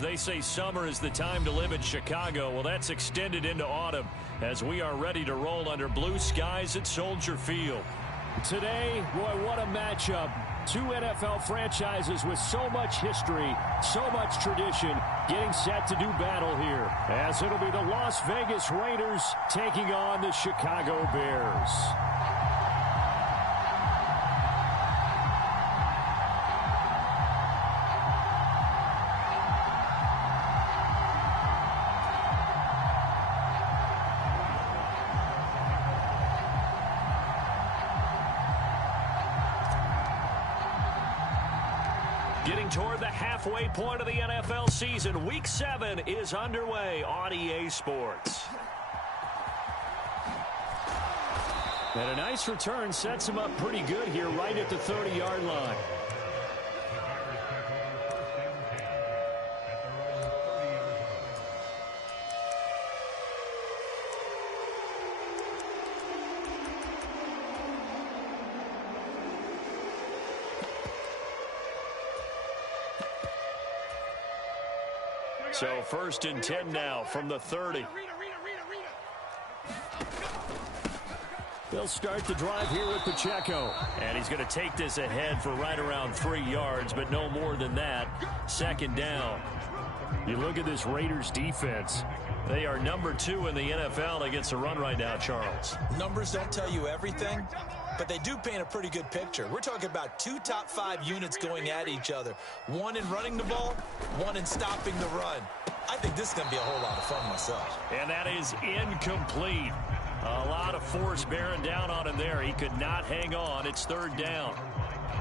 They say summer is the time to live in Chicago. Well, that's extended into autumn as we are ready to roll under blue skies at Soldier Field. Today, boy, what a matchup. Two NFL franchises with so much history, so much tradition, getting set to do battle here. As it'll be the Las Vegas Raiders taking on the Chicago Bears. Getting toward the halfway point of the NFL season, Week 7 is underway on EA Sports. And a nice return sets him up pretty good here right at the 30-yard line. So 1st and 10 now from the 30. They'll start the drive here with Pacheco. And he's going to take this ahead for right around 3 yards, but no more than that. 2nd down. You look at this Raiders defense. They are number 2 in the NFL against the run right now, Charles. Numbers don't tell you everything, but they do paint a pretty good picture. We're talking about 2 top 5 units going at each other. One in running the ball, one in stopping the run. I think this is going to be a whole lot of fun myself. And that is incomplete. A lot of force bearing down on him there. He could not hang on. It's 3rd down.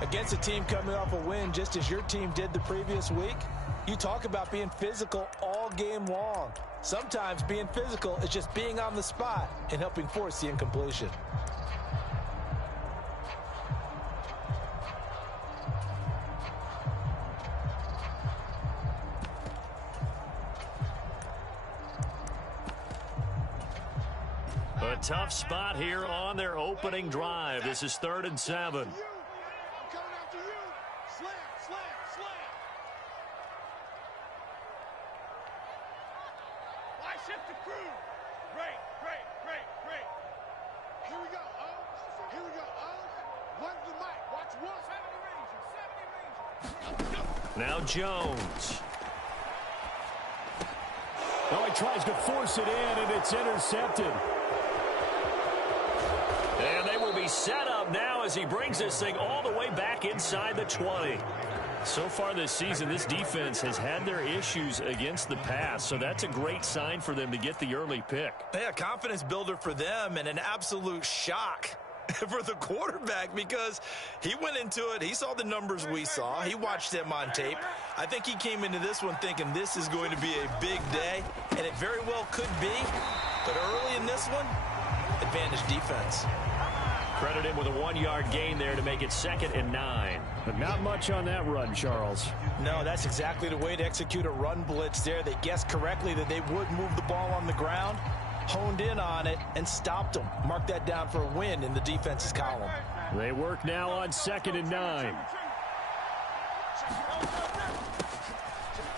Against a team coming off a win just as your team did the previous week, you talk about being physical all game long. Sometimes being physical is just being on the spot and helping force the incompletion. A tough spot here on their opening drive. This is 3rd and 7. Now Jones. Oh, he tries to force it in, and it's intercepted. And they will be set up now as he brings this thing all the way back inside the 20. So far this season, this defense has had their issues against the pass, so that's a great sign for them to get the early pick. Yeah, confidence builder for them and an absolute shock for the quarterback because he went into it. He saw the numbers we saw. He watched them on tape. I think he came into this one thinking this is going to be a big day, and it very well could be. But early in this one, advantage defense. Credit him with a 1-yard gain there to make it 2nd and 9. But not much on that run, Charles. No, that's exactly the way to execute a run blitz there. They guessed correctly that they would move the ball on the ground, honed in on it, and stopped them. Mark that down for a win in the defense's column. They work now on 2nd and 9.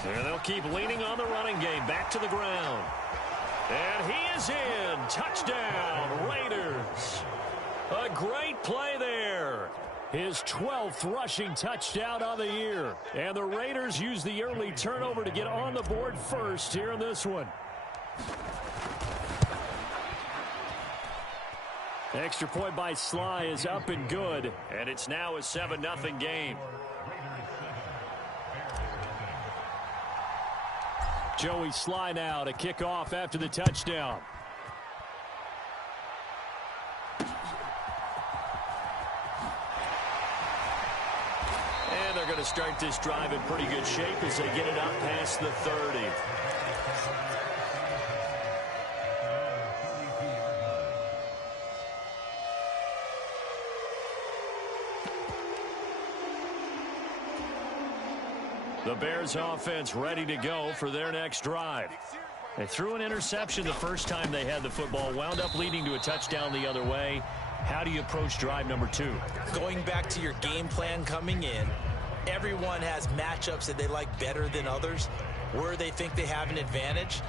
And they'll keep leaning on the running game. Back to the ground. And he is in. Touchdown, Raiders. A great play there. His 12th rushing touchdown on the year. And the Raiders use the early turnover to get on the board first here in this one. Extra point by Sly is up and good. And it's now a 7-0 game. Joey Sly now to kick off after the touchdown. And they're going to start this drive in pretty good shape as they get it up past the 30. The Bears offense ready to go for their next drive. They threw an interception the first time they had the football, wound up leading to a touchdown the other way. How do you approach drive number 2? Going back to your game plan coming in, everyone has matchups that they like better than others. where they think they have an advantage,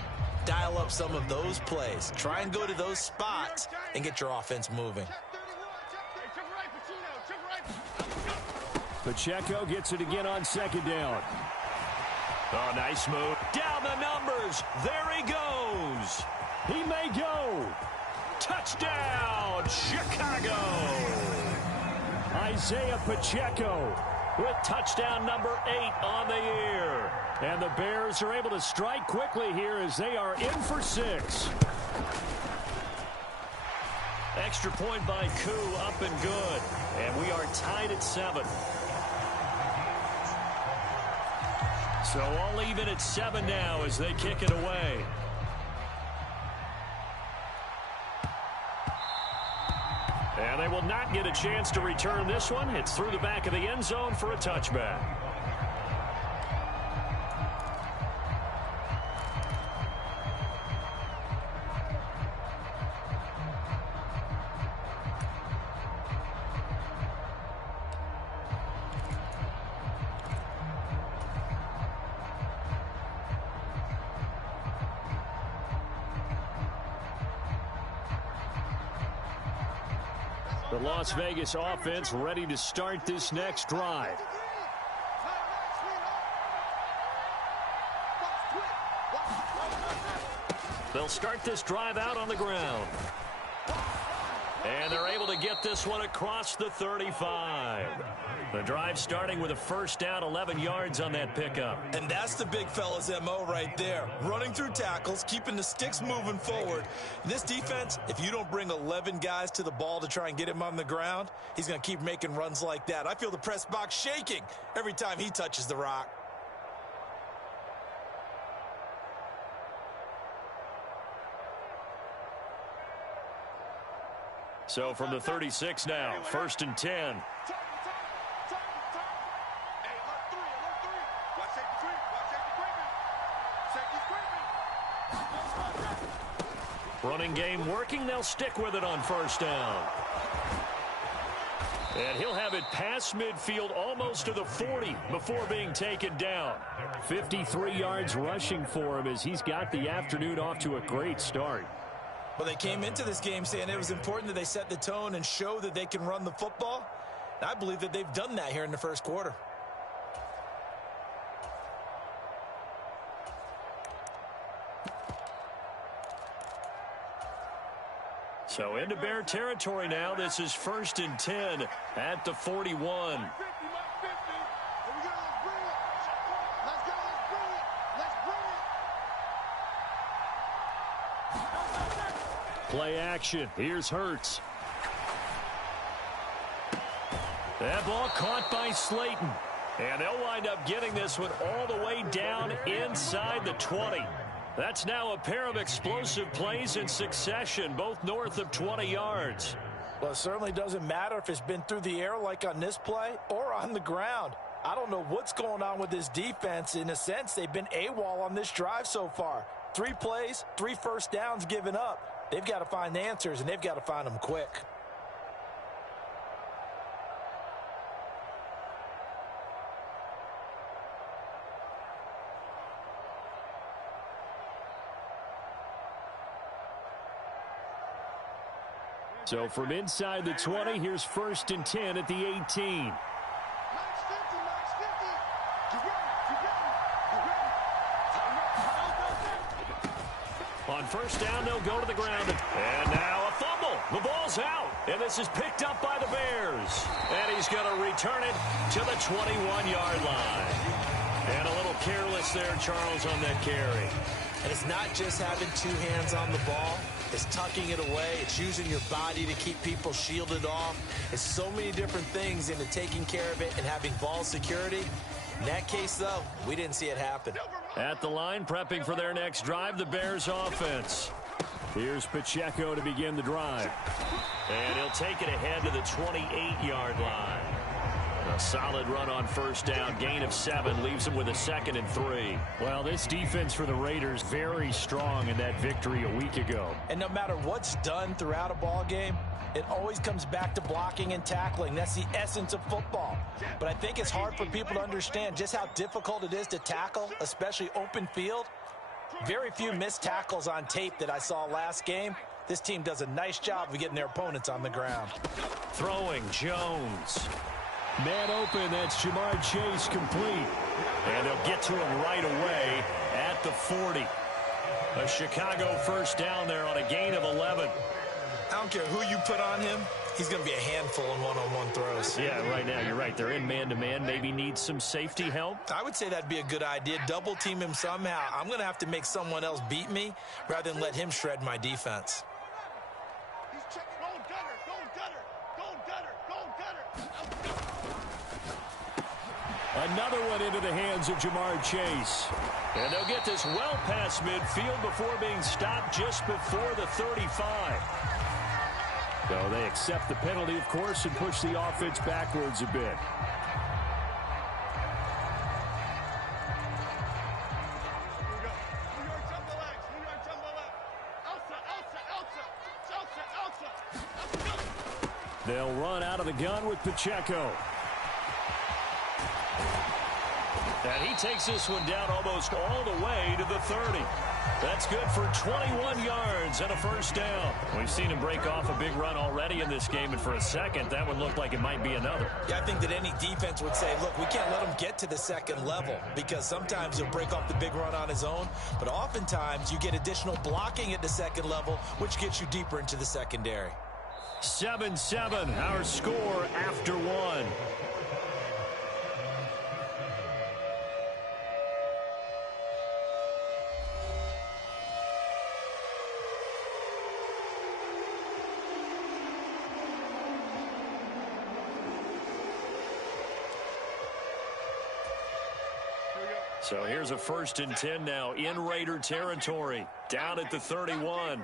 dial up some of those plays. Try and go to those spots and get your offense moving. Pacheco gets it again on second down. Oh, nice move. Down the numbers. There he goes. He may go. Touchdown, Chicago. Isaiah Pacheco with touchdown number 8 on the year. And the Bears are able to strike quickly here as they are in for 6. Extra point by Koo, up and good. And we are tied at 7. So all even at 7 now as they kick it away. And they will not get a chance to return this one. It's through the back of the end zone for a touchback. The Las Vegas offense ready to start this next drive. They'll start this drive out on the ground. And they're able to get this one across the 35. The drive starting with a first down, 11 yards on that pickup. And that's the big fella's MO right there. Running through tackles, keeping the sticks moving forward. This defense, if you don't bring 11 guys to the ball to try and get him on the ground, he's going to keep making runs like that. I feel the press box shaking every time he touches the rock. So from the 36 now, 1st and 10. Running game working. They'll stick with it on first down. And he'll have it past midfield almost to the 40 before being taken down. 53 yards rushing for him as he's got the afternoon off to a great start. Well, they came into this game saying it was important that they set the tone and show that they can run the football. And I believe that they've done that here in the first quarter. So into Bear territory now. This is 1st and 10 at the 41. Play action. Here's Hurts. That ball caught by Slayton. And they'll wind up getting this one all the way down inside the 20. That's now a pair of explosive plays in succession, both north of 20 yards. Well, it certainly doesn't matter if it's been through the air like on this play or on the ground. I don't know what's going on with this defense. In a sense, they've been AWOL on this drive so far. 3 plays, 3 first downs given up. They've got to find answers, and they've got to find them quick. So from inside the 20, here's 1st and 10 at the 18. On first down, they'll go to the ground. And now a fumble. The ball's out. And this is picked up by the Bears. And he's going to return it to the 21-yard line. And a little careless there, Charles, on that carry. And it's not just having 2 hands on the ball. It's tucking it away. It's using your body to keep people shielded off. It's so many different things into taking care of it and having ball security. In that case, though, we didn't see it happen. At the line, prepping for their next drive, the Bears offense. Here's Pacheco to begin the drive. And he'll take it ahead to the 28-yard line. Solid run on first down. Gain of 7 leaves him with a 2nd and 3. Well, this defense for the Raiders very strong in that victory a week ago. And no matter what's done throughout a ball game, it always comes back to blocking and tackling. That's the essence of football. But I think it's hard for people to understand just how difficult it is to tackle, especially open field. Very few missed tackles on tape that I saw last game. This team does a nice job of getting their opponents on the ground. Throwing Jones. Man open, that's Jamar Chase complete. And they'll get to him right away at the 40. A Chicago first down there on a gain of 11. I don't care who you put on him. He's going to be a handful in one-on-one throws. Yeah, right now, you're right. They're in man-to-man. Maybe need some safety help. I would say that'd be a good idea. Double team him somehow. I'm going to have to make someone else beat me rather than let him shred my defense. Another one into the hands of Jamar Chase. And they'll get this well past midfield before being stopped just before the 35. So they accept the penalty, of course, and push the offense backwards a bit. They'll run out of the gun with Pacheco. And he takes this one down almost all the way to the 30. That's good for 21 yards and a first down. We've seen him break off a big run already in this game, and for a second, that would look like it might be another. Yeah, I think that any defense would say, look, we can't let him get to the second level because sometimes he'll break off the big run on his own, but oftentimes you get additional blocking at the second level, which gets you deeper into the secondary. 7-7, our score after 1. So here's a 1st and 10 now in Raider territory, down at the 31.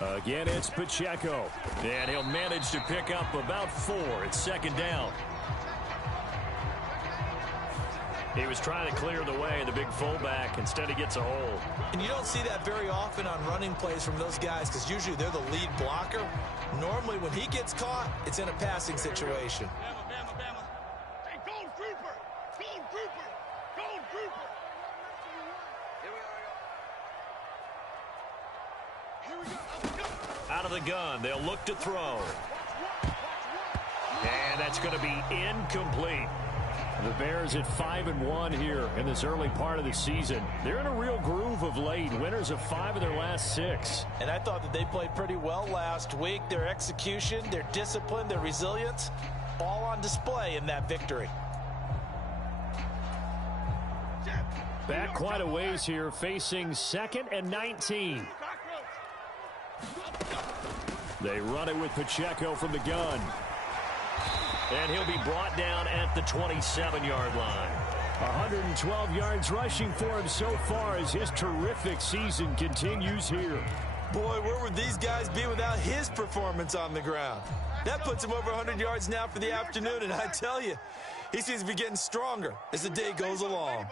Again, it's Pacheco. And he'll manage to pick up about 4. It's 2nd down. He was trying to clear the way, the big fullback. Instead, he gets a hold. And you don't see that very often on running plays from those guys because usually they're the lead blocker. Normally, when he gets caught, it's in a passing situation. Out of the gun, they'll look to throw. And that's going to be incomplete. The Bears at 5-1 here in this early part of the season. They're in a real groove of late. Winners of 5 of their last 6. And I thought that they played pretty well last week. Their execution, their discipline, their resilience, all on display in that victory. Back quite a ways here, facing 2nd and 19. They run it with Pacheco from the gun. And he'll be brought down at the 27-yard line. 112 yards rushing for him so far as his terrific season continues here. Boy, where would these guys be without his performance on the ground? That puts him over 100 yards now for the afternoon, and I tell you, he seems to be getting stronger as the day goes along.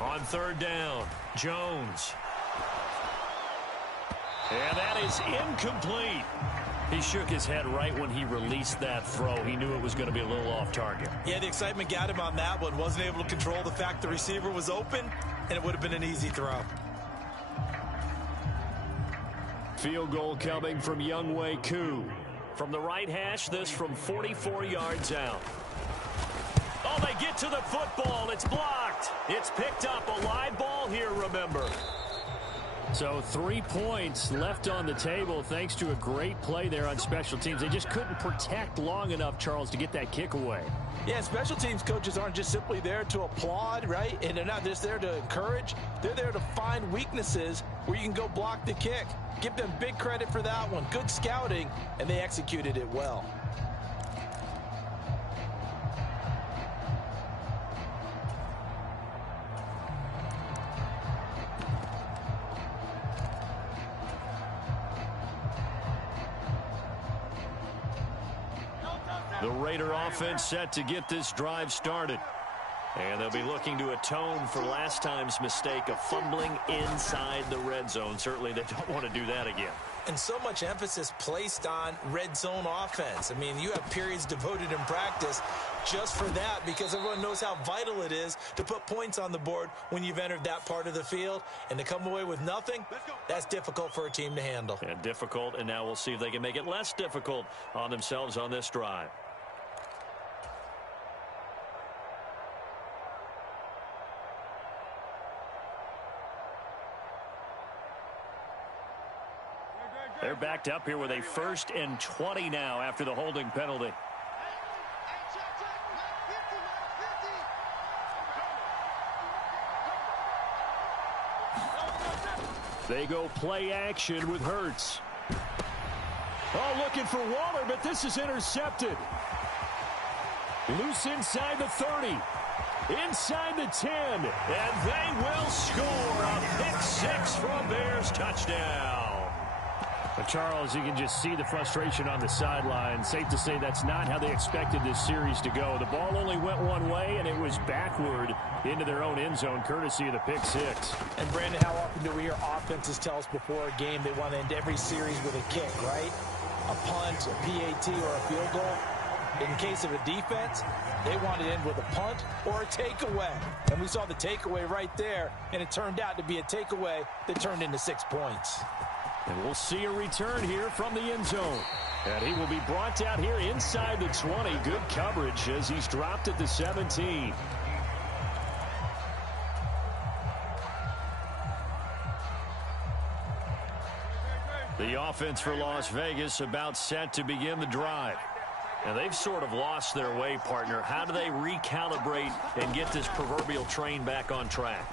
On 3rd down, Jones. And that is incomplete. He shook his head right when he released that throw. He knew it was going to be a little off target. Yeah, the excitement got him on that one. Wasn't able to control the fact the receiver was open, and it would have been an easy throw. Field goal coming from Younghoe Koo. From the right hash, this from 44 yards out. Oh, they get to the football. It's blocked. It's picked up. A live ball here, remember. So 3 points left on the table thanks to a great play there on special teams. They just couldn't protect long enough, Charles, to get that kick away. Yeah, special teams coaches aren't just simply there to applaud, right? And they're not just there to encourage. They're there to find weaknesses where you can go block the kick. Give them big credit for that one. Good scouting, and they executed it well. The Raider offense set to get this drive started. And they'll be looking to atone for last time's mistake of fumbling inside the red zone. Certainly they don't want to do that again. And so much emphasis placed on red zone offense. I mean, you have periods devoted in practice just for that because everyone knows how vital it is to put points on the board when you've entered that part of the field. And to come away with nothing, that's difficult for a team to handle. And difficult, and now we'll see if they can make it less difficult on themselves on this drive. They're backed up here with a 1st and 20 now after the holding penalty. They go play action with Hurts. Oh, looking for Waller, but this is intercepted. Loose inside the 30. Inside the 10. And they will score a pick-6 from Bears touchdown. But Charles, you can just see the frustration on the sideline. Safe to say that's not how they expected this series to go. The ball only went one way, and it was backward into their own end zone, courtesy of the pick-6. And, Brandon, how often do we hear offenses tell us before a game they want to end every series with a kick, right? A punt, a PAT, or a field goal. In case of a defense, they want to end with a punt or a takeaway. And we saw the takeaway right there, and it turned out to be a takeaway that turned into 6 points. And we'll see a return here from the end zone. And he will be brought down here inside the 20. Good coverage as he's dropped at the 17. The offense for Las Vegas about set to begin the drive. And they've sort of lost their way, partner. How do they recalibrate and get this proverbial train back on track?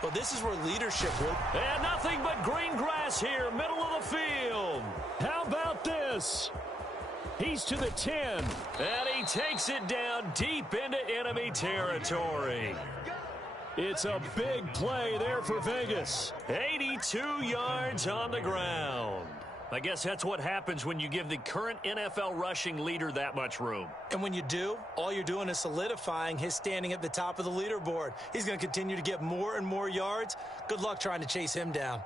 Well, this is where leadership will. And nothing but green grass here, middle of the field. How about this? He's to the 10. And he takes it down deep into enemy territory. It's a big play there for Vegas. 82 yards on the ground. I guess that's what happens when you give the current NFL rushing leader that much room. And when you do, all you're doing is solidifying his standing at the top of the leaderboard. He's going to continue to get more and more yards. Good luck trying to chase him down.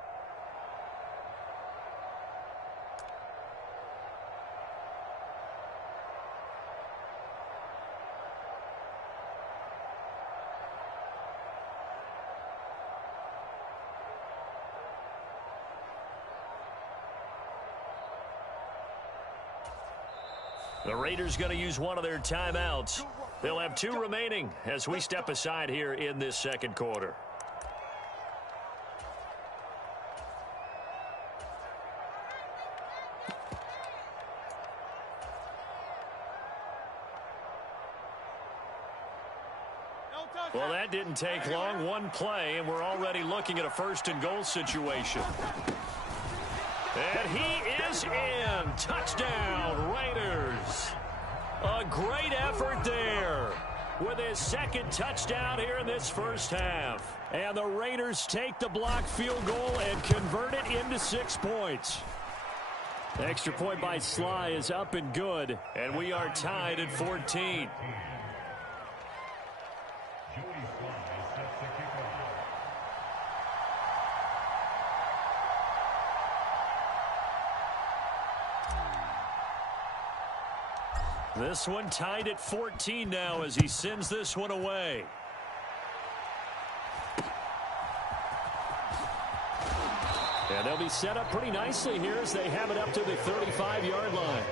The Raiders going to use one of their timeouts. They'll have 2 remaining as we step aside here in this second quarter. Well, that didn't take long. One play, and we're already looking at a 1st and goal situation. And he is in. Touchdown, Raiders. A great effort there with his 2nd touchdown here in this first half. And the Raiders take the blocked field goal and convert it into 6 points. The extra point by Sly is up and good, and we are tied at 14. This one tied at 14 now as he sends this one away. And they'll be set up pretty nicely here as they have it up to the 35-yard line.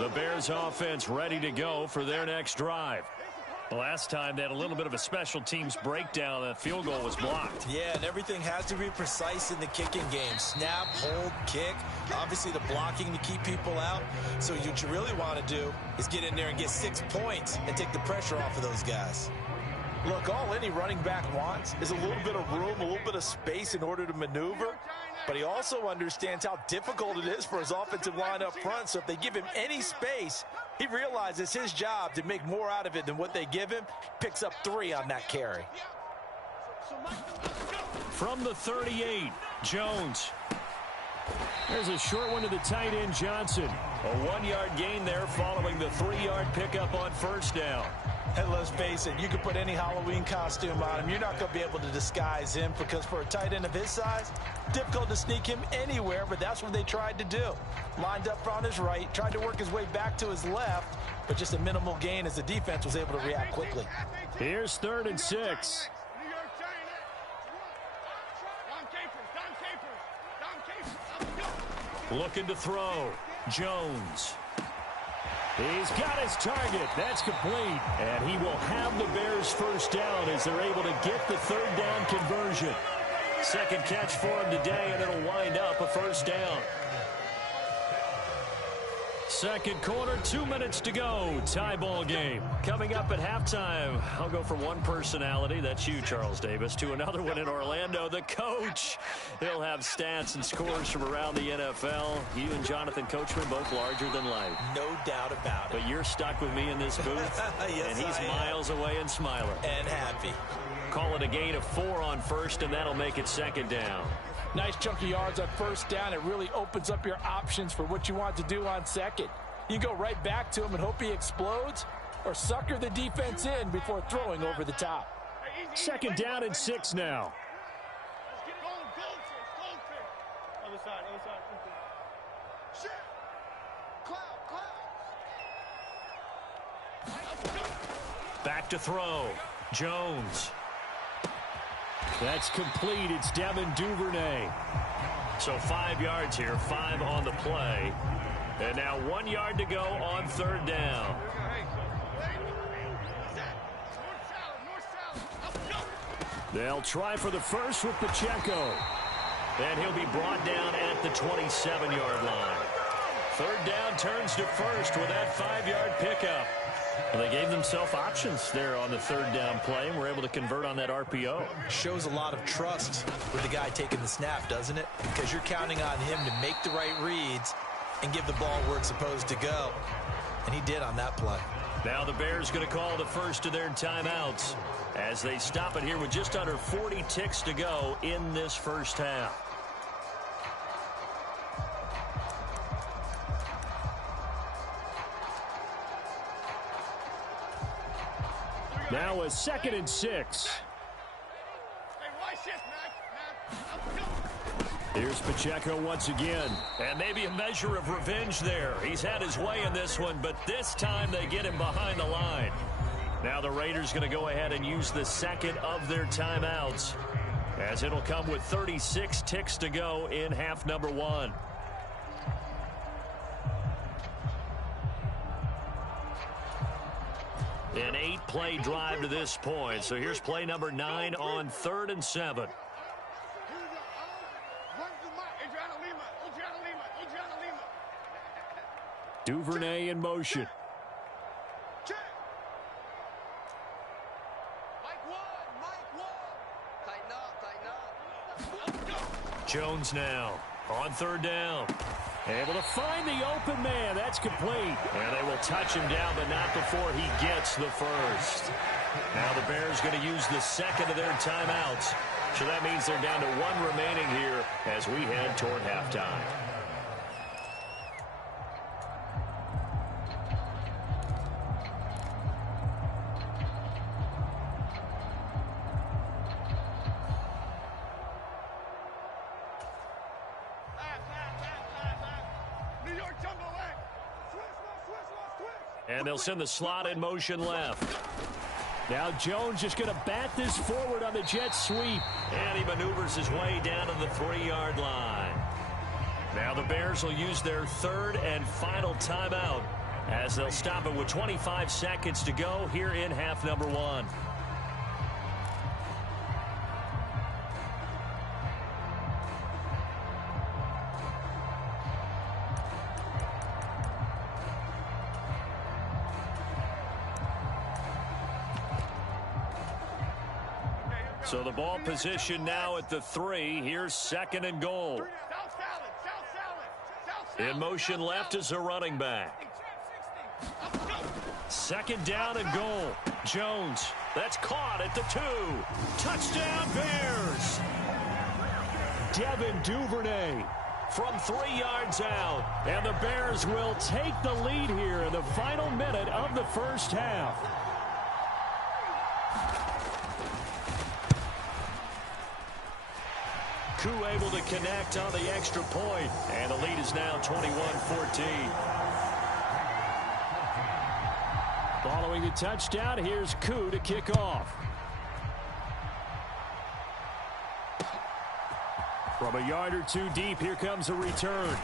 The Bears offense ready to go for their next drive. Last time they had a little bit of a special teams breakdown. That field goal was blocked. Yeah, and everything has to be precise in the kicking game. Snap, hold, kick. Obviously the blocking to keep people out. So what you really want to do is get in there and get 6 points and take the pressure off of those guys. Look, all any running back wants is a little bit of room, a little bit of space in order to maneuver. But he also understands how difficult it is for his offensive line up front. So if they give him any space, he realizes his job to make more out of it than what they give him. Picks up 3 on that carry. From the 38, Jones. There's a short one to the tight end, Johnson. A 1-yard gain there following the 3-yard pickup on first down. And let's face it, you can put any Halloween costume on him. You're not going to be able to disguise him because for a tight end of his size, difficult to sneak him anywhere, but that's what they tried to do. Lined up on his right, tried to work his way back to his left, but just a minimal gain as the defense was able to react quickly. Here's 3rd and 6. Looking to throw. Jones. He's got his target. That's complete. And he will have the Bears first down as they're able to get the 3rd down conversion. Second catch for him today, and it'll wind up a first down. Second quarter, 2 minutes to go. Tie ball game. Coming up at halftime, I'll go from one personality, that's you, Charles Davis, to another one in Orlando, the coach. He'll have stats and scores from around the NFL. You and Jonathan Coachman both larger than life. No doubt about it. But you're stuck with me in this booth, Yes, and he's miles away and smiling. And happy. Call it a gain of 4 on first, and that'll make it second down. Nice chunky yards on first down. It really opens up your options for what you want to do on second. You go right back to him and hope he explodes, or sucker the defense in before throwing over the top. Second down and 6 now. Back to throw. Jones. That's complete. It's Devin Duvernay. So 5 yards here, 5 on the play. And now 1 yard to go on 3rd down. They'll try for the first with Pacheco. And he'll be brought down at the 27-yard line. 3rd down turns to first with that 5-yard pickup. Well, they gave themselves options there on the 3rd down play and were able to convert on that RPO. Shows a lot of trust with the guy taking the snap, doesn't it? Because you're counting on him to make the right reads and give the ball where it's supposed to go. And he did on that play. Now the Bears going to call the first of their timeouts as they stop it here with just under 40 ticks to go in this first half. Now a 2nd and 6. Here's Pacheco once again. And maybe a measure of revenge there. He's had his way in this one, but this time they get him behind the line. Now the Raiders going to go ahead and use the second of their timeouts, as it'll come with 36 ticks to go in half number 1. An 8-play drive to this point. So here's play number 9 on 3rd and 7. Duvernay in motion. Jones now on 3rd down. Able to find the open man. That's complete. And they will touch him down, but not before he gets the first. Now the Bears going to use the second of their timeouts. So that means they're down to 1 remaining here as we head toward halftime. And they'll send the slot in motion left. Now Jones just going to bat this forward on the jet sweep. And he maneuvers his way down to the 3-yard line. Now the Bears will use their 3rd and final timeout as they'll stop it with 25 seconds to go here in half number 1. So the ball position now at the 3. Here's 2nd and goal. In motion left is a running back. 2nd down and goal. Jones. That's caught at the 2. Touchdown Bears. Devin Duvernay from 3 yards out. And the Bears will take the lead here in the final minute of the first half. Koo able to connect on the extra point. And the lead is now 21-14. Following the touchdown, here's Koo to kick off. From a yard or two deep, here comes a return.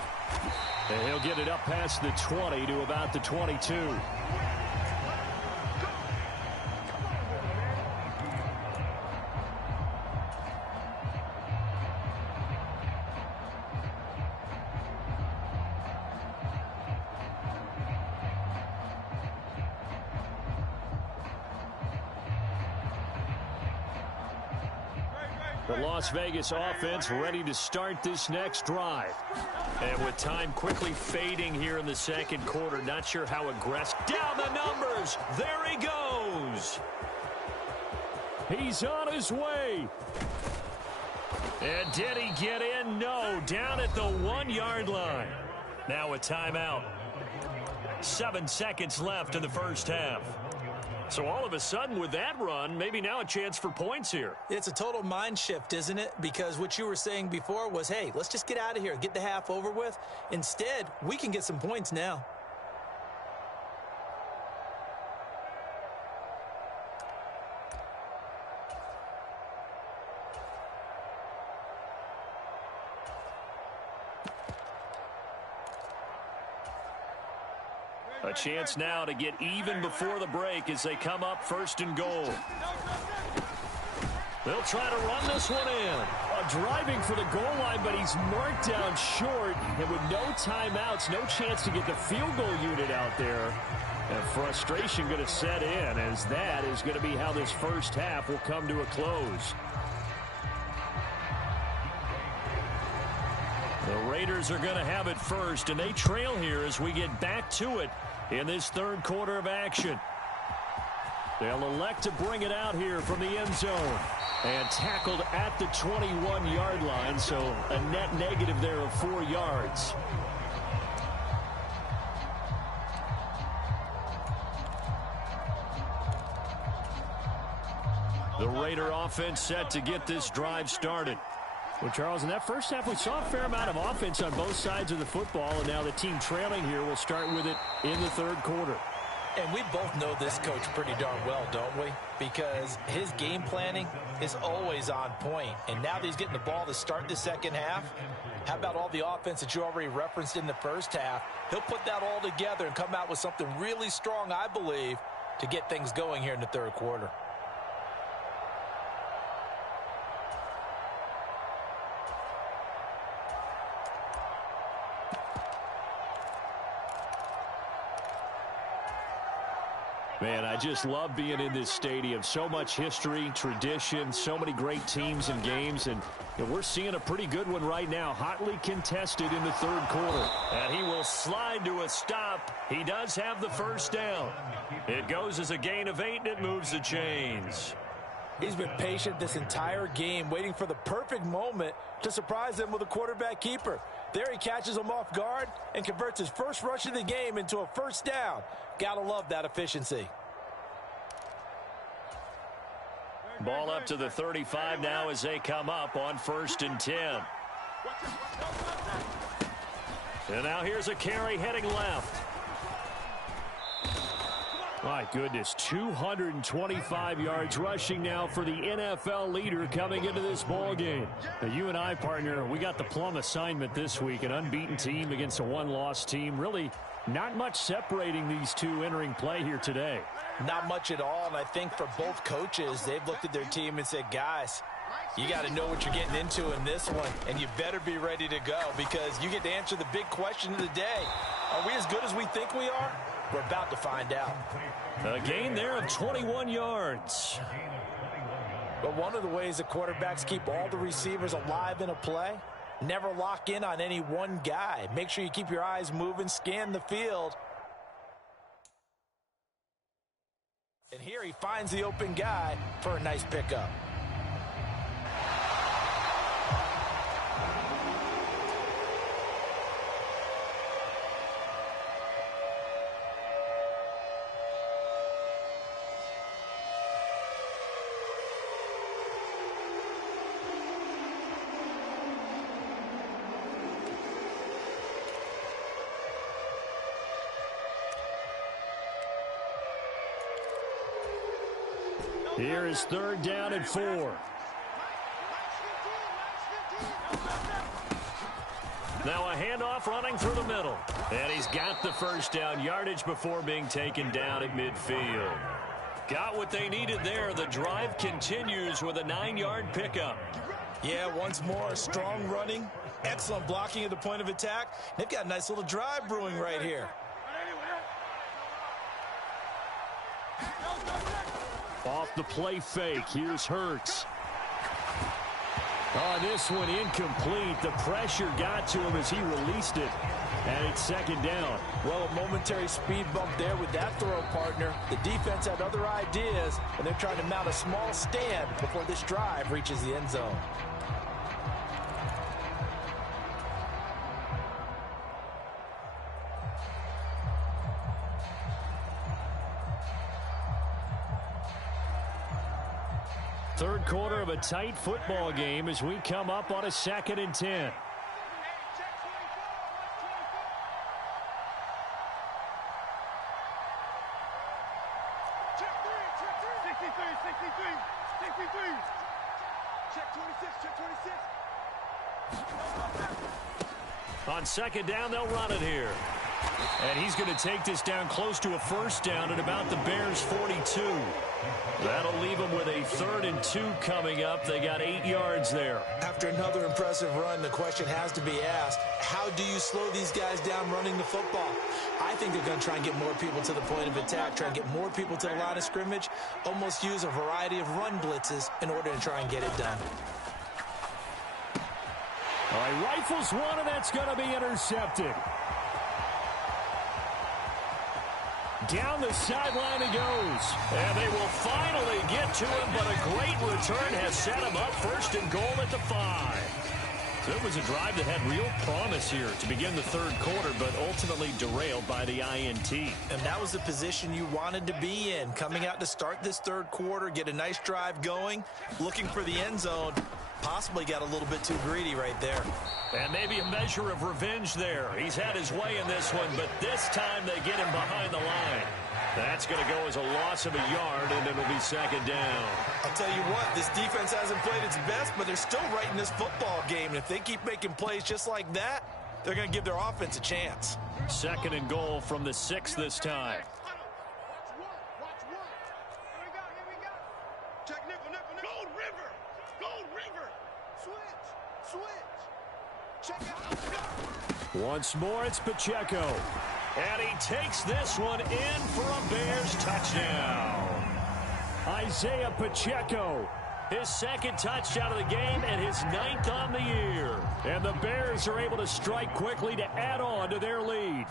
And he'll get it up past the 20 to about the 22. The Las Vegas offense ready to start this next drive. And with time quickly fading here in the second quarter, not sure how aggressive. Down the numbers. There he goes. He's on his way. And did he get in? No. Down at the 1 yard line. Now a timeout. 7 seconds left in the first half. So all of a sudden with that run, maybe now a chance for points here. It's a total mind shift, isn't it? Because what you were saying before was, hey, let's just get out of here, get the half over with. Instead, we can get some points now. A chance now to get even before the break as they come up 1st and goal. They'll try to run this one in. Driving for the goal line, but he's marked down short. And with no timeouts, no chance to get the field goal unit out there. And frustration going to set in, as that is going to be how this first half will come to a close. The Raiders are going to have it first, and they trail here as we get back to it in this third quarter of action. They'll elect to bring it out here from the end zone. And tackled at the 21-yard line, so a net negative there of 4 yards. The Raider offense set to get this drive started. Well, Charles, in that first half, we saw a fair amount of offense on both sides of the football, and now the team trailing here will start with it in the third quarter. And we both know this coach pretty darn well, don't we? Because his game planning is always on point. And now that he's getting the ball to start the second half, how about all the offense that you already referenced in the first half? He'll put that all together and come out with something really strong, I believe, to get things going here in the third quarter. Man, I just love being in this stadium. So much history, tradition, so many great teams and games, and we're seeing a pretty good one right now, hotly contested in the third quarter. And he will slide to a stop. He does have the first down. It goes as a gain of 8, and it moves the chains. He's been patient this entire game, waiting for the perfect moment to surprise them with a quarterback keeper. There he catches him off guard and converts his first rush of the game into a first down. Gotta love that efficiency. Ball up to the 35 now as they come up on 1st and 10. And now here's a carry heading left. My goodness, 225 yards rushing now for the NFL leader coming into this ball game. Now, you and I, partner, we got the plum assignment this week, an unbeaten team against a one-loss team. Really not much separating these two entering play here today. Not much at all, and I think for both coaches, they've looked at their team and said, guys, you got to know what you're getting into in this one, and you better be ready to go because you get to answer the big question of the day. Are we as good as we think we are? We're about to find out. A gain there of 21 yards. But one of the ways that quarterbacks keep all the receivers alive in a play, never lock in on any one guy. Make sure you keep your eyes moving, scan the field. And here he finds the open guy for a nice pickup. Here is 3rd down and 4. Now a handoff running through the middle. And he's got the 1st down yardage before being taken down at midfield. Got what they needed there. The drive continues with a 9-yard pickup. Yeah, once more, strong running, excellent blocking at the point of attack. They've got a nice little drive brewing right here. Off the play fake, here's Hurts. Oh, this one incomplete. The pressure got to him as he released it. And it's 2nd down. Well, a momentary speed bump there with that throw, partner. The defense had other ideas, and they're trying to mount a small stand before this drive reaches the end zone. Third quarter of a tight football game as we come up on a 2nd and 10. On 2nd down, they'll run it here. And he's going to take this down close to a 1st down at about the Bears' 42. That'll leave them with a 3rd and 2 coming up. They got 8 yards there. After another impressive run, the question has to be asked, how do you slow these guys down running the football? I think they're going to try and get more people to the point of attack, try and get more people to the line of scrimmage, almost use a variety of run blitzes in order to try and get it done. All right, rifles one, and that's going to be intercepted. Down the sideline he goes. And they will finally get to him, but a great return has set him up 1st and goal at the 5. So it was a drive that had real promise here to begin the 3rd quarter, but ultimately derailed by the INT. And that was the position you wanted to be in, coming out to start this 3rd quarter, get a nice drive going, looking for the end zone. Possibly got a little bit too greedy right there. And maybe a measure of revenge there. He's had his way in this one, but this time they get him behind the line. That's going to go as a loss of a yard, and it'll be 2nd down. I'll tell you what, this defense hasn't played its best, but they're still right in this football game. And if they keep making plays just like that, they're going to give their offense a chance. 2nd and goal from the 6 this time. Once more, it's Pacheco. And he takes this one in for a Bears touchdown. Isaiah Pacheco. His 2nd touchdown of the game and his 9th on the year. And the Bears are able to strike quickly to add on to their lead.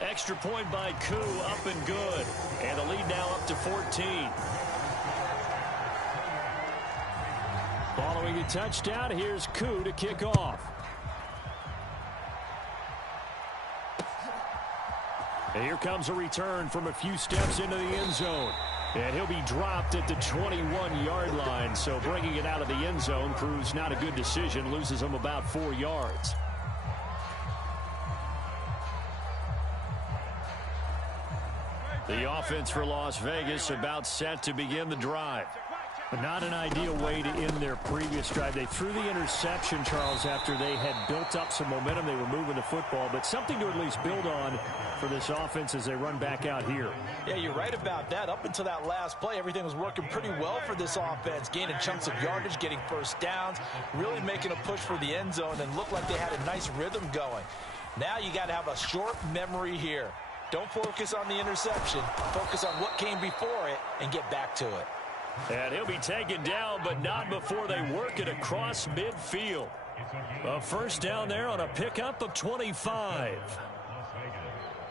Extra point by Koo, up and good. And the lead now up to 14. Following a touchdown, here's Koo to kick off. And here comes a return from a few steps into the end zone. And he'll be dropped at the 21-yard line. So bringing it out of the end zone proves not a good decision. Loses him about 4 yards. The offense for Las Vegas about set to begin the drive. But not an ideal way to end their previous drive. They threw the interception, Charles, after they had built up some momentum. They were moving the football, but something to at least build on for this offense as they run back out here. Yeah, you're right about that. Up until that last play, everything was working pretty well for this offense, gaining chunks of yardage, getting 1st downs, really making a push for the end zone, and looked like they had a nice rhythm going. Now you got to have a short memory here. Don't focus on the interception. Focus on what came before it and get back to it. And he'll be taken down, but not before they work it across midfield. A 1st down there on a pickup of 25.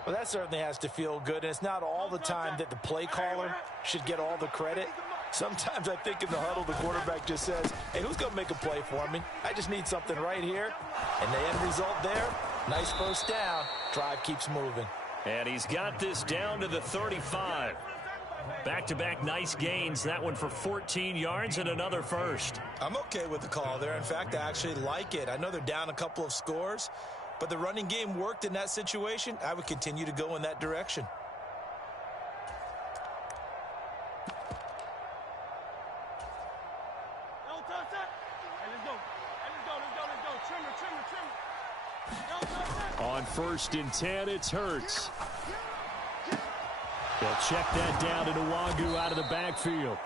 Well, that certainly has to feel good, and it's not all the time that the play caller should get all the credit. Sometimes I think in the huddle, the quarterback just says, hey, who's going to make a play for me? I just need something right here. And the end result there, nice 1st down. Drive keeps moving. And he's got this down to the 35. Back-to-back nice gains. That one for 14 yards and another 1st. I'm okay with the call there. In fact, I actually like it. I know they're down a couple of scores, but the running game worked in that situation. I would continue to go in that direction. On 1st and 10, it's Hurts. They'll check that down to Nwangu out of the backfield.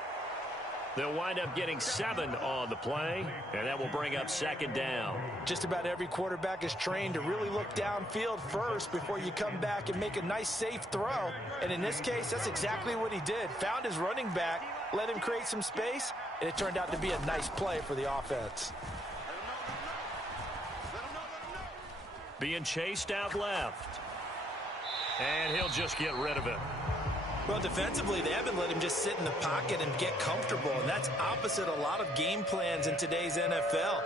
They'll wind up getting 7 on the play, and that will bring up 2nd down. Just about every quarterback is trained to really look downfield first before you come back and make a nice, safe throw. And in this case, that's exactly what he did. Found his running back, let him create some space, and it turned out to be a nice play for the offense. Being chased out left. And he'll just get rid of it. Well, defensively, they haven't let him just sit in the pocket and get comfortable, and that's opposite a lot of game plans in today's NFL.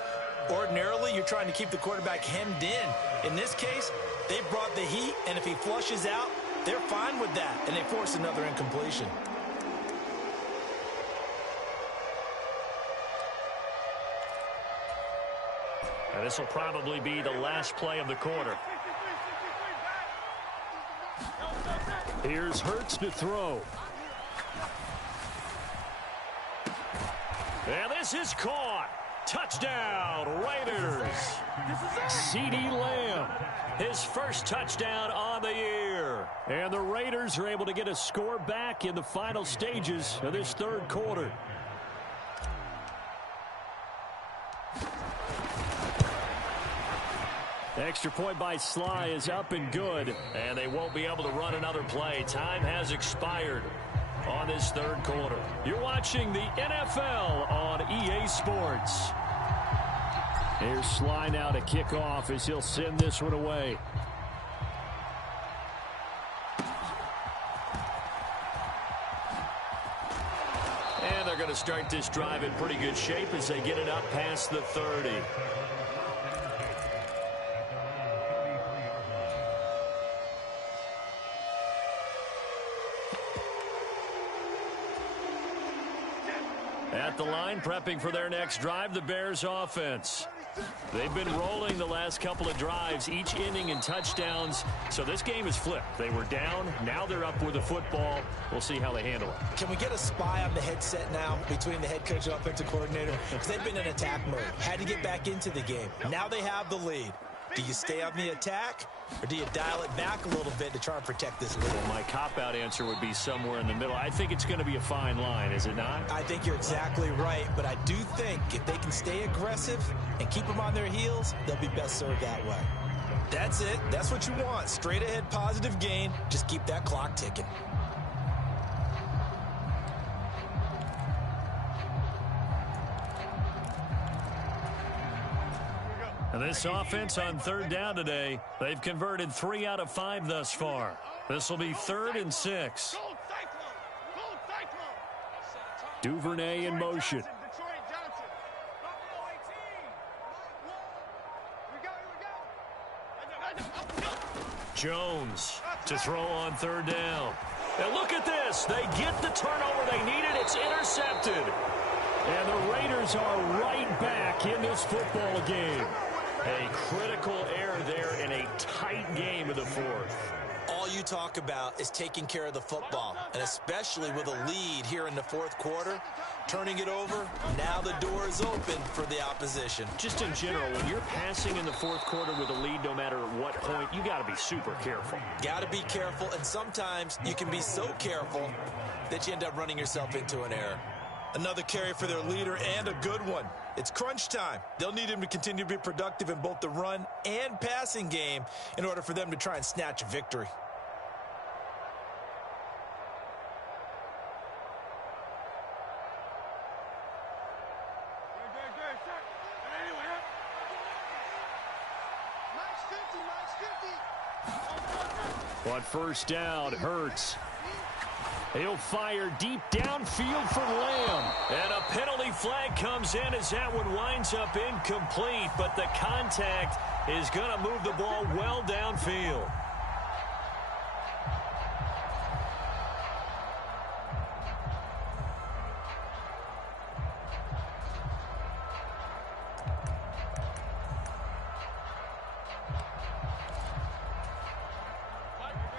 Ordinarily, you're trying to keep the quarterback hemmed in. In this case, they brought the heat, and if he flushes out, they're fine with that, and they force another incompletion. And this will probably be the last play of the quarter. Here's Hurts to throw. And this is caught. Touchdown, Raiders. CeeDee Lamb. His first touchdown on the year. And the Raiders are able to get a score back in the final stages of this 3rd quarter. Extra point by Sly is up and good. And they won't be able to run another play. Time has expired on this 3rd quarter. You're watching the NFL on EA Sports. Here's Sly now to kick off as he'll send this one away. And they're going to start this drive in pretty good shape as they get it up past the 30. At the line, prepping for their next drive, the Bears offense. They've been rolling the last couple of drives, each inning in touchdowns. So this game is flipped. They were down. Now they're up with the football. We'll see how they handle it. Can we get a spy on the headset now between the head coach and offensive coordinator? Because they've been in attack mode. Had to get back into the game. Now they have the lead. Do you stay on the attack, or do you dial it back a little bit to try and protect this lead? Well, my cop-out answer would be somewhere in the middle. I think it's going to be a fine line, is it not? I think you're exactly right, but I do think if they can stay aggressive and keep them on their heels, they'll be best served that way. That's it. That's what you want. Straight ahead, positive gain. Just keep that clock ticking. And this offense on 3rd down today, they've converted 3 out of 5 thus far. This will be 3rd and 6. Duvernay in motion. Jones to throw on 3rd down. And look at this. They get the turnover they needed. It's intercepted. And the Raiders are right back in this football game. A critical error there in a tight game of the 4th. All you talk about is taking care of the football, and especially with a lead here in the 4th quarter, turning it over, now the door is open for the opposition. Just in general, when you're passing in the 4th quarter with a lead, no matter what point, you got to be super careful. Got to be careful, and sometimes you can be so careful that you end up running yourself into an error. Another carry for their leader, and a good one. It's crunch time. They'll need him to continue to be productive in both the run and passing game in order for them to try and snatch a victory. On 1st down, Hurts. He'll fire deep downfield for Lamb. And a penalty flag comes in as that one winds up incomplete, but the contact is going to move the ball well downfield.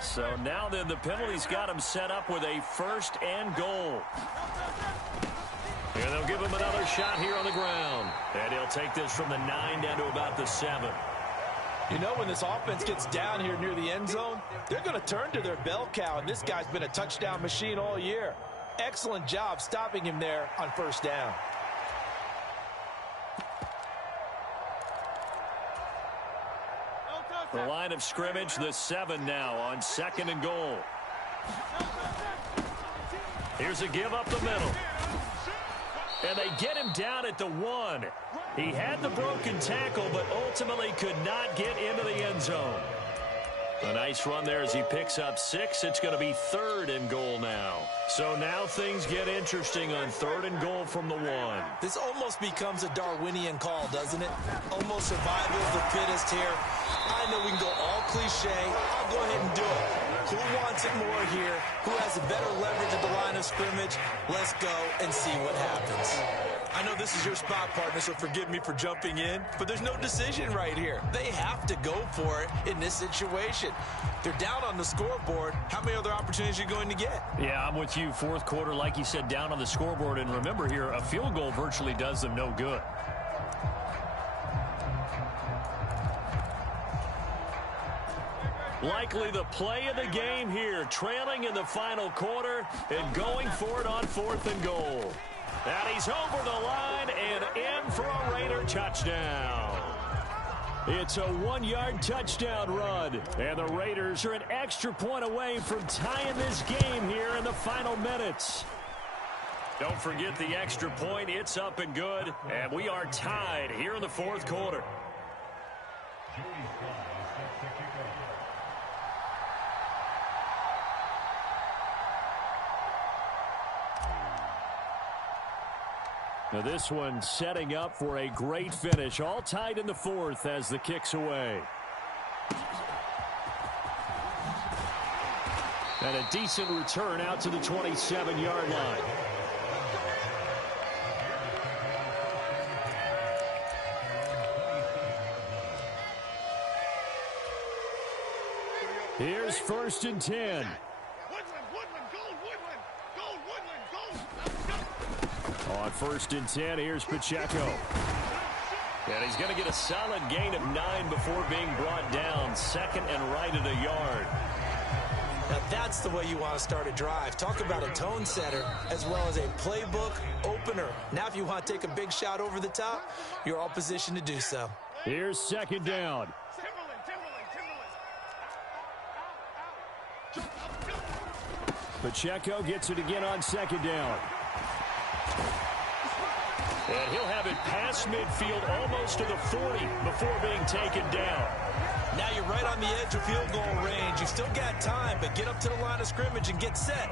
So now then the penalty's got him set up with a 1st and goal. And they'll give him him another shot here on the ground. And he'll take this from the 9 down to about the 7. You know, when this offense gets down here near the end zone, they're going to turn to their bell cow, and this guy's been a touchdown machine all year. Excellent job stopping him there on first down. The line of scrimmage, the 7 now on 2nd and goal. Here's a give up the middle. And they get him down at the 1. He had the broken tackle, but ultimately could not get into the end zone. A nice run there as he picks up 6. It's going to be 3rd and goal now. So now things get interesting on 3rd and goal from the 1. This almost becomes a Darwinian call, doesn't it? Almost survival of the fittest here. I know we can go all cliche. I'll go ahead and do it. Who wants it more here? Who has a better leverage at the line of scrimmage? Let's go and see what happens. I know this is your spot, partner, so forgive me for jumping in, but there's no decision right here. They have to go for it in this situation. They're down on the scoreboard. How many other opportunities are you going to get? Yeah, I'm with you. 4th quarter, like you said, down on the scoreboard. And remember here, a field goal virtually does them no good. Likely the play of the game here, trailing in the final quarter and going for it on 4th and goal. And he's over the line and in for a Raider touchdown. It's a 1-yard touchdown run. And the Raiders are an extra point away from tying this game here in the final minutes. Don't forget the extra point. It's up and good. And we are tied here in the 4th quarter. Now this one setting up for a great finish. All tied in the 4th as the kick's away. And a decent return out to the 27-yard line. Here's 1st and 10. On 1st and 10, here's Pacheco. And he's going to get a solid gain of 9 before being brought down. 2nd and right at a yard. Now that's the way you want to start a drive. Talk about a tone setter as well as a playbook opener. Now if you want to take a big shot over the top, you're all positioned to do so. Here's 2nd down. Pacheco gets it again on 2nd down. And he'll have it past midfield almost to the 40 before being taken down. Now you're right on the edge of field goal range. You've still got time, but get up to the line of scrimmage and get set.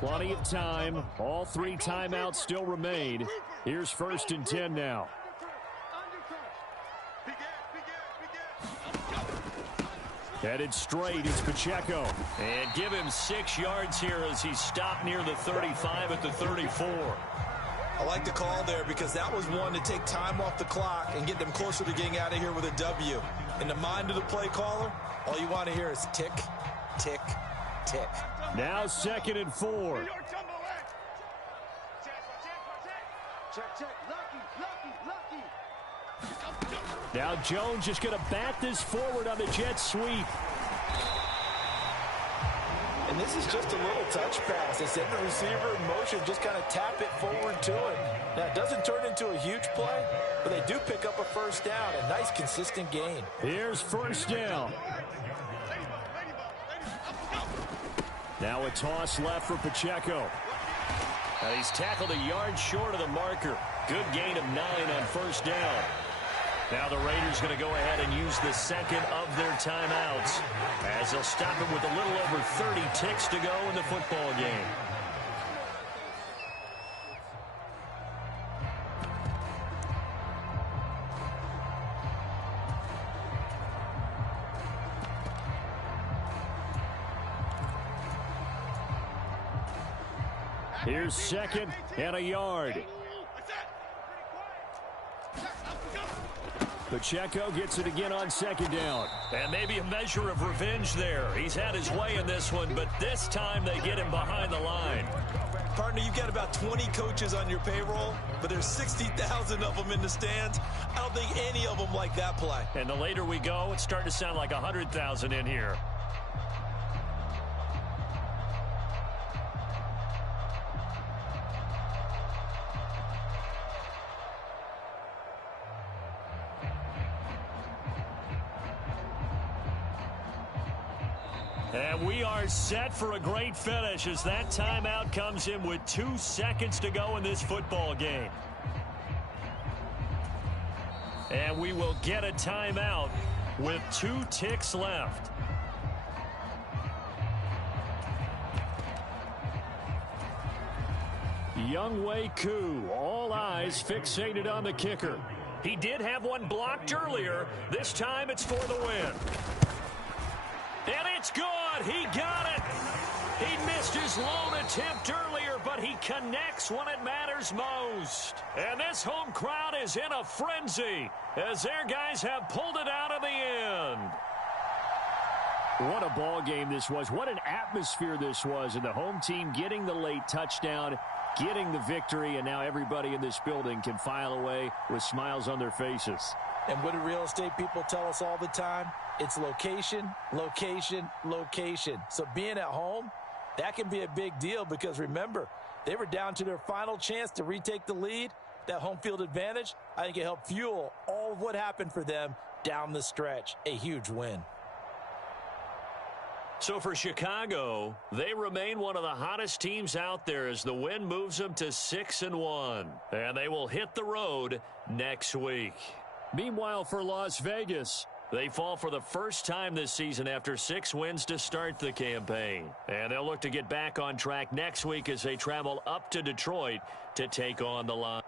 Plenty of time. All 3 timeouts still remain. Here's 1st and 10 now. Headed straight, it's Pacheco. And give him 6 yards here as he's stopped near the 35 at the 34. I like the call there because that was one to take time off the clock and get them closer to getting out of here with a W. In the mind of the play caller, all you want to hear is tick, tick, tick. Now 2nd and 4. Now Jones just going to bat this forward on the jet sweep. And this is just a little touch pass. They send the receiver in motion, just kind of tap it forward to him. Now, it doesn't turn into a huge play, but they do pick up a first down. A nice, consistent gain. Here's 1st down. Now a toss left for Pacheco. And he's tackled a yard short of the marker. Good gain of 9 on 1st down. Now the Raiders going to go ahead and use the 2nd of their timeouts as they'll stop him with a little over 30 ticks to go in the football game. Here's 2nd and a yard. Pacheco gets it again on second down. And maybe a measure of revenge there. He's had his way in this one, but this time they get him behind the line. Partner, you've got about 20 coaches on your payroll, but there's 60,000 of them in the stands. I don't think any of them like that play. And the later we go, it's starting to sound like 100,000 in here. And we are set for a great finish as that timeout comes in with 2 seconds to go in this football game. And we will get a timeout with 2 ticks left. Younghoe Koo, all eyes fixated on the kicker. He did have one blocked earlier. This time it's for the win. And it's good. He got it. He missed his lone attempt earlier, but he connects when it matters most. And this home crowd is in a frenzy as their guys have pulled it out in the end. What a ball game this was. What an atmosphere this was. And the home team getting the late touchdown, getting the victory, and now everybody in this building can file away with smiles on their faces. And what do real estate people tell us all the time? It's location, location, location. So being at home, that can be a big deal because, remember, they were down to their final chance to retake the lead. That home field advantage, I think it helped fuel all of what happened for them down the stretch. A huge win. So for Chicago, they remain one of the hottest teams out there as the win moves them to 6-1. And they will hit the road next week. Meanwhile, for Las Vegas, they fall for the first time this season after 6 wins to start the campaign. And they'll look to get back on track next week as they travel up to Detroit to take on the Lions.